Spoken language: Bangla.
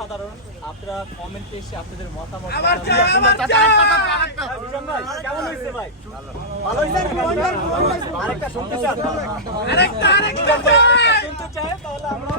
অসাধারণ। আপনারা কমেন্টে এসে আপনাদের মতামত কেমন হয়েছে ভাই? ভালো হয়েছে? আরেকটা শুনতে চান? শুনতে চাই তাহলে আমরা